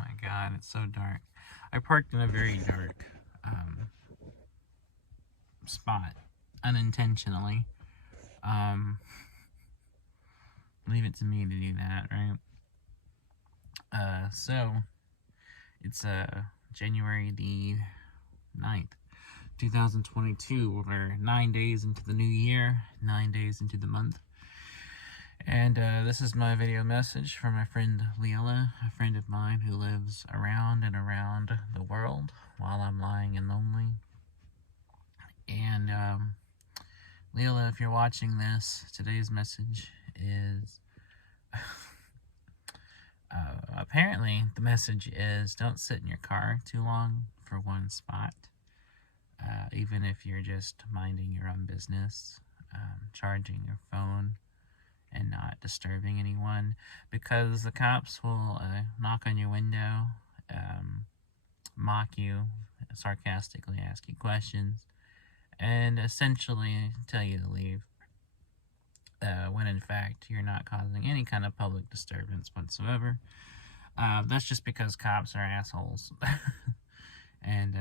my god, it's so dark. I parked in a very dark spot unintentionally. Um, Leave it to me to do that, right? So it's January the 9th, 2022. We're 9 days into the new year, 9 days into the month. And this is my video message from my friend Lilla, a friend of mine who lives around and around the world while I'm lying and lonely. And Lilla, if you're watching this, today's message is apparently the message is don't sit in your car too long for one spot, even if you're just minding your own business, charging your phone and not disturbing anyone, because the cops will knock on your window, mock you, sarcastically ask you questions, and essentially tell you to leave, when in fact you're not causing any kind of public disturbance whatsoever. That's just because cops are assholes. And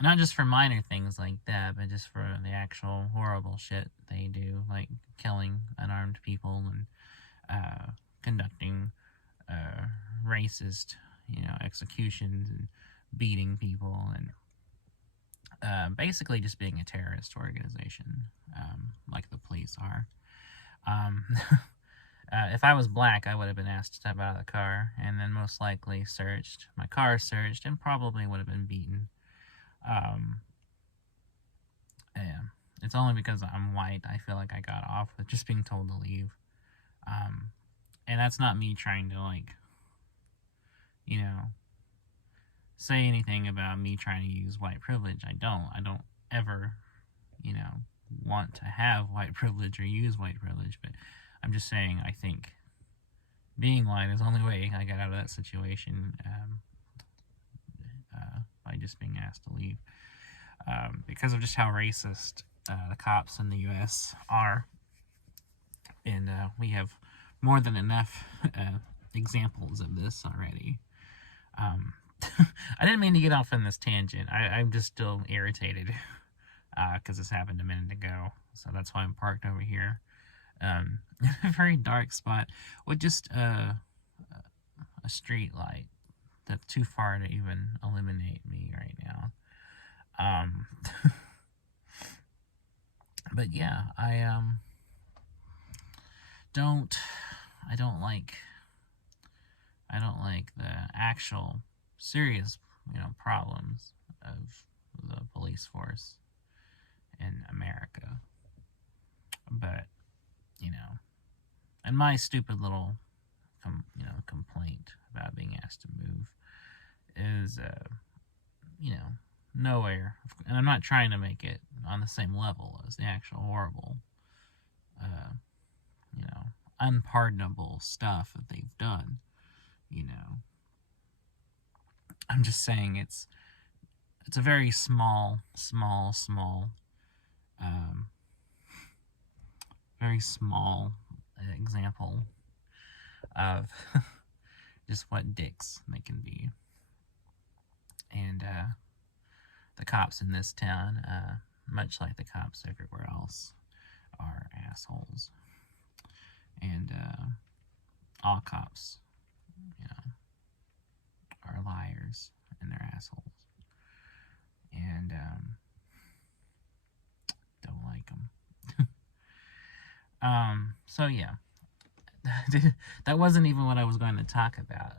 not just for minor things like that, but just for the actual horrible shit they do, like killing unarmed people and conducting racist, executions and beating people, and basically just being a terrorist organization, like the police are. If I was black, I would have been asked to step out of the car, and then most likely searched, my car searched, and probably would have been beaten. Yeah, it's only because I'm white I feel like I got off with just being told to leave. And that's not me trying to, like, say anything about me trying to use white privilege. I don't ever, want to have white privilege or use white privilege, but I'm just saying I think being white is the only way I got out of that situation, by just being asked to leave, because of just how racist the cops in the U.S. are. And we have more than enough examples of this already. I didn't mean to get off on this tangent. I'm just still irritated because this happened a minute ago. So that's why I'm parked over here. A very dark spot with just a street light that's too far to even eliminate me right now. But yeah, I don't like the actual serious, problems of the police force in America. But, and my stupid little, complaint about being asked to move is, nowhere. And I'm not trying to make it on the same level as the actual horrible, unpardonable stuff that they've done. I'm just saying it's a very small, very small example of just what dicks they can be. And the cops in this town, much like the cops everywhere else, are assholes. And all cops, are liars and they're assholes. And don't like them. So yeah, that wasn't even what I was going to talk about.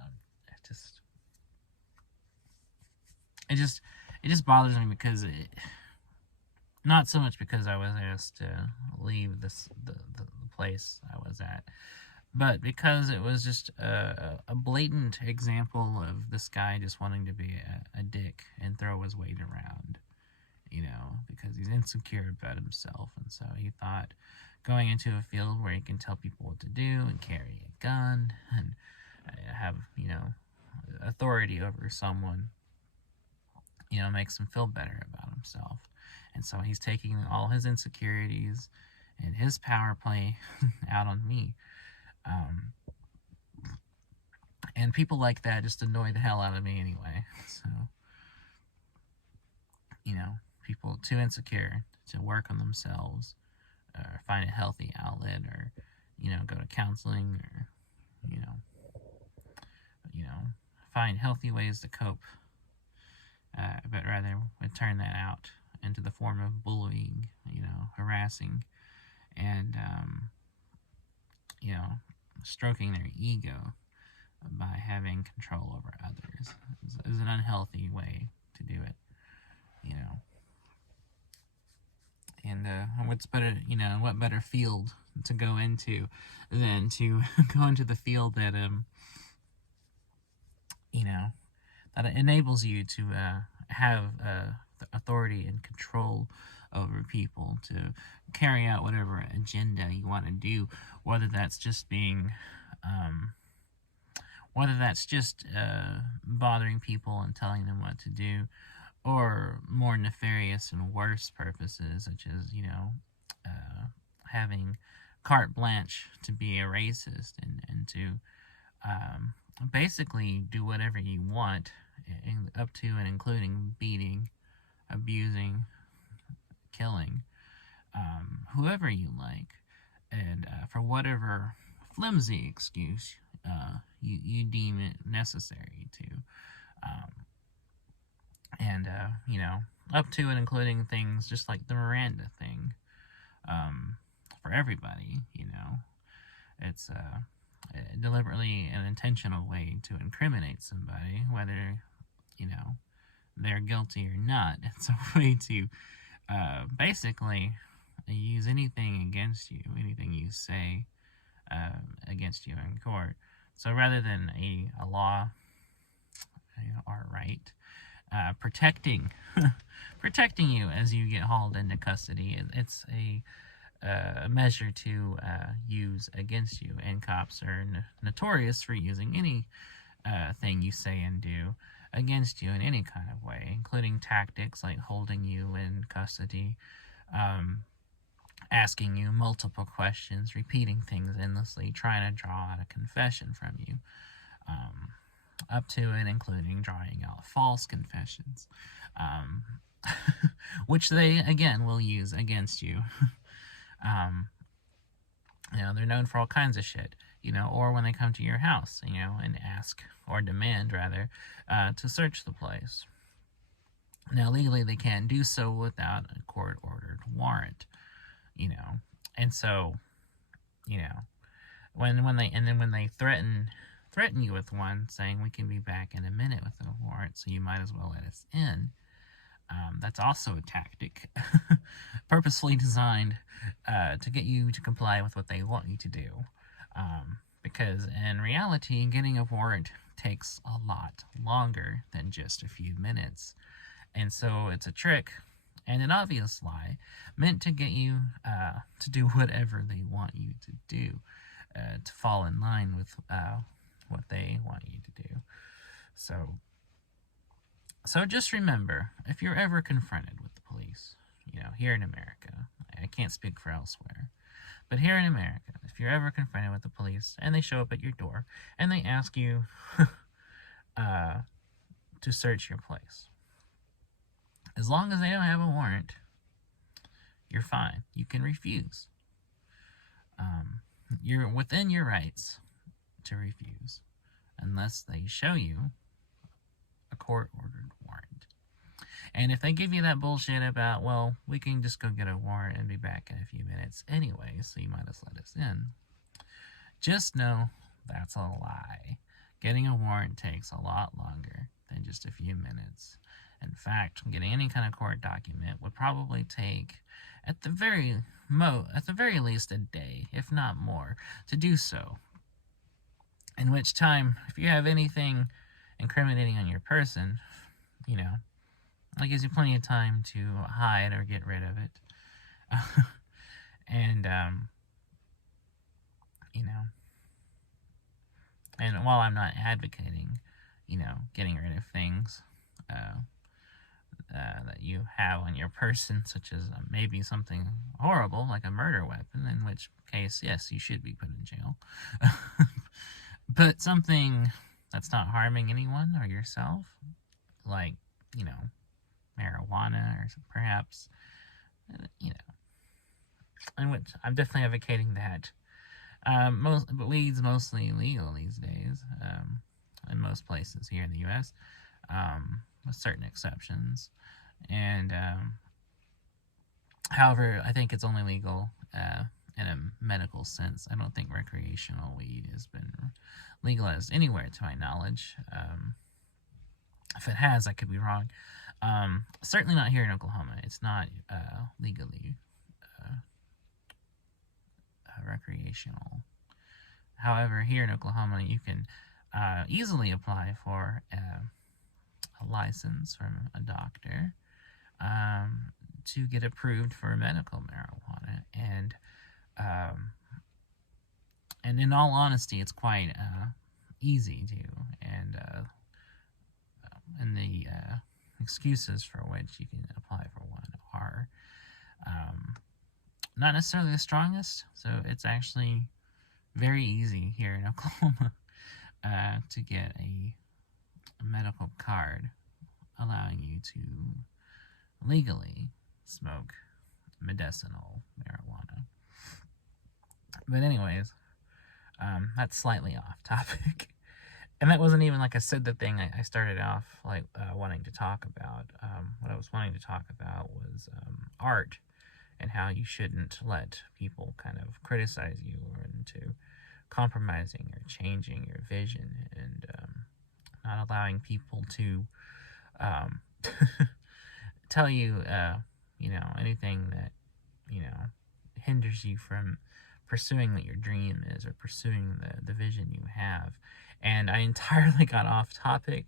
It just bothers me because not so much because I was asked to leave the place I was at, but because it was just a blatant example of this guy just wanting to be a dick and throw his weight around, because he's insecure about himself. And so he thought going into a field where he can tell people what to do and carry a gun and have, authority over someone, makes him feel better about himself. And so he's taking all his insecurities and his power play out on me. And people like that just annoy the hell out of me anyway. So, people too insecure to work on themselves, or find a healthy outlet, or, go to counseling, or, you know, you know, find healthy ways to cope, but rather would turn that out into the form of bullying, harassing, and, stroking their ego by having control over others is an unhealthy way to do it, And what's better, what better field to go into than to go into the field that, that enables you to have the authority and control over people, to carry out whatever agenda you want to do, whether that's just bothering people and telling them what to do, or more nefarious and worse purposes, such as, having carte blanche to be a racist, and to basically do whatever you want, up to and including beating, abusing, killing whoever you like, and for whatever flimsy excuse you deem it necessary to. And up to and including things just like the Miranda thing, for everybody. It's deliberately an intentional way to incriminate somebody, whether they're guilty or not. It's a way to basically use anything against you, anything you say against you in court. So rather than a law or right protecting protecting you as you get hauled into custody, it's a measure to use against you. And cops are notorious for using any thing you say and do against you in any kind of way, including tactics like holding you in custody, asking you multiple questions, repeating things endlessly, trying to draw out a confession from you, up to and including drawing out false confessions, which they, again, will use against you. They're known for all kinds of shit, or when they come to your house, and ask, or demand, rather, to search the place. Now, legally, they can't do so without a court-ordered warrant, and so, when they threaten you with one, saying we can be back in a minute with a warrant, so you might as well let us in. That's also a tactic, purposefully designed to get you to comply with what they want you to do. Because in reality, getting a warrant takes a lot longer than just a few minutes. And so it's a trick and an obvious lie meant to get you to do whatever they want you to do, to fall in line with what they want you to do. So just remember, if you're ever confronted with the police, here in America, I can't speak for elsewhere, but here in America, if you're ever confronted with the police and they show up at your door and they ask you to search your place, as long as they don't have a warrant, you're fine. You can refuse. You're within your rights to refuse, unless they show you a court-ordered warrant. And if they give you that bullshit about, well, we can just go get a warrant and be back in a few minutes anyway, so you might as well let us in, just know that's a lie. Getting a warrant takes a lot longer than just a few minutes. In fact, getting any kind of court document would probably take, at the very least, a day, if not more, to do so. In which time, if you have anything incriminating on your person, that gives you plenty of time to hide or get rid of it. And while I'm not advocating, getting rid of things that you have on your person, such as maybe something horrible like a murder weapon, in which case, yes, you should be put in jail. But something that's not harming anyone or yourself, like, you know, marijuana or perhaps, you know, in which I'm definitely advocating that. But weed's mostly legal these days, in most places here in the U.S., with certain exceptions. And however, I think it's only legal in a medical sense. I don't think recreational weed has been legalized anywhere, to my knowledge. If it has, I could be wrong. Certainly not here in Oklahoma. It's not legally recreational. However, here in Oklahoma, you can easily apply for a license from a doctor to get approved for medical marijuana, and in all honesty, it's quite easy to, and the excuses for which you can apply for one are not necessarily the strongest. So it's actually very easy here in Oklahoma to get a medical card allowing you to legally smoke medicinal marijuana. But anyways, that's slightly off topic. And that wasn't even, like I said, the thing I started off like wanting to talk about. What I was wanting to talk about was art, and how you shouldn't let people kind of criticize you or into compromising or changing your vision, and not allowing people to tell you, anything that, hinders you from pursuing what your dream is or pursuing the vision you have. And I entirely got off topic.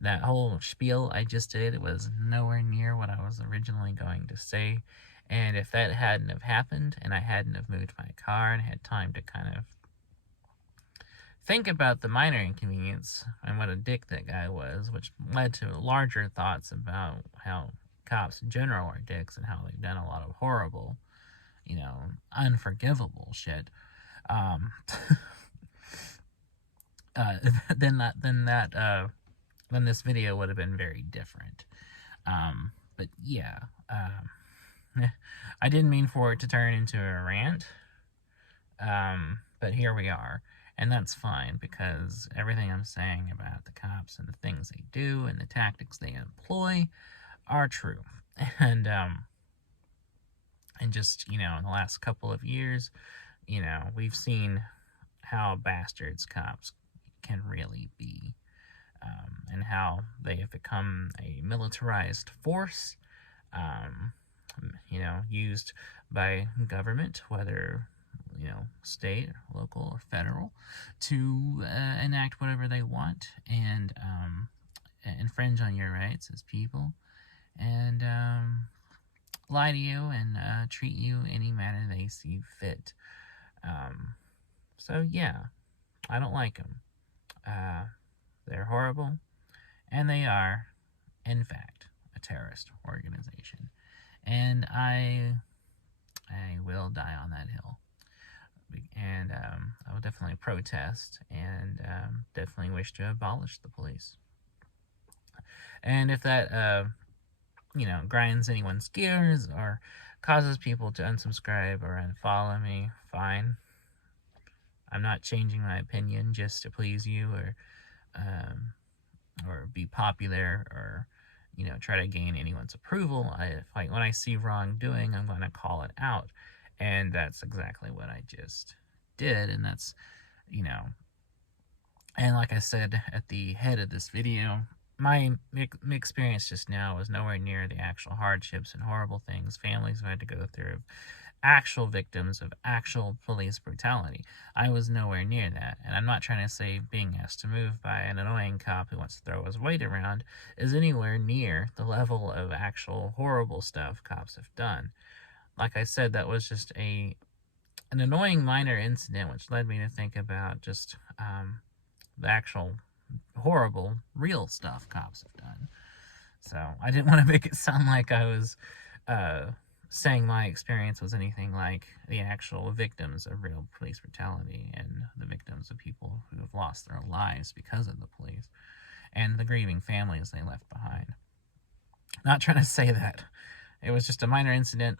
That whole spiel I just did was nowhere near what I was originally going to say. And if that hadn't have happened, and I hadn't have moved my car and had time to kind of think about the minor inconvenience and what a dick that guy was, which led to larger thoughts about how cops in general are dicks and how they've done a lot of horrible, unforgivable shit, then this video would have been very different. But yeah, I didn't mean for it to turn into a rant, but here we are. And that's fine, because everything I'm saying about the cops and the things they do and the tactics they employ are true. And just, in the last couple of years, we've seen how bastards cops can really be, and how they have become a militarized force, used by government, whether state, local, or federal, to enact whatever they want and infringe on your rights as people, and lie to you and treat you any manner they see fit. So yeah, I don't like them. They're horrible, and they are, in fact, a terrorist organization. And I will die on that hill. And I will definitely protest, and definitely wish to abolish the police. And if that, grinds anyone's gears or causes people to unsubscribe or unfollow me, fine. I'm not changing my opinion just to please you or be popular or try to gain anyone's approval. When I see wrongdoing, I'm going to call it out. And that's exactly what I just did. And that's, and like I said at the head of this video, my experience just now was nowhere near the actual hardships and horrible things families have had to go through, actual victims of actual police brutality. I was nowhere near that. And I'm not trying to say being asked to move by an annoying cop who wants to throw his weight around is anywhere near the level of actual horrible stuff cops have done. Like I said, that was just an annoying minor incident, which led me to think about just the actual horrible, real stuff cops have done. So I didn't want to make it sound like I was saying my experience was anything like the actual victims of real police brutality and the victims of people who have lost their lives because of the police and the grieving families they left behind. Not trying to say that. It was just a minor incident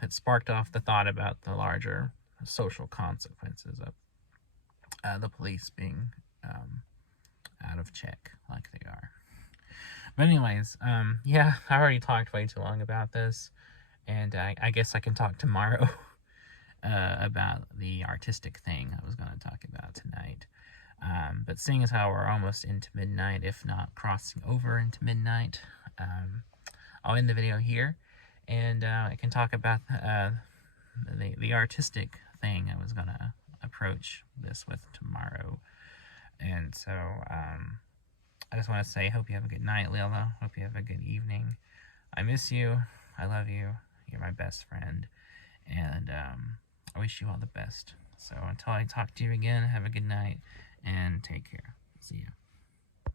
that sparked off the thought about the larger social consequences of the police being out of check like they are. But anyways, yeah, I already talked way too long about this, and I guess I can talk tomorrow about the artistic thing I was going to talk about tonight. But seeing as how we're almost into midnight, if not crossing over into midnight, I'll end the video here, and I can talk about the artistic thing I was going to approach this with tomorrow. And so I just want to say, hope you have a good night, Lilla. Hope you have a good evening. I miss you. I love you. You're my best friend. And I wish you all the best. So until I talk to you again, have a good night and take care. See ya.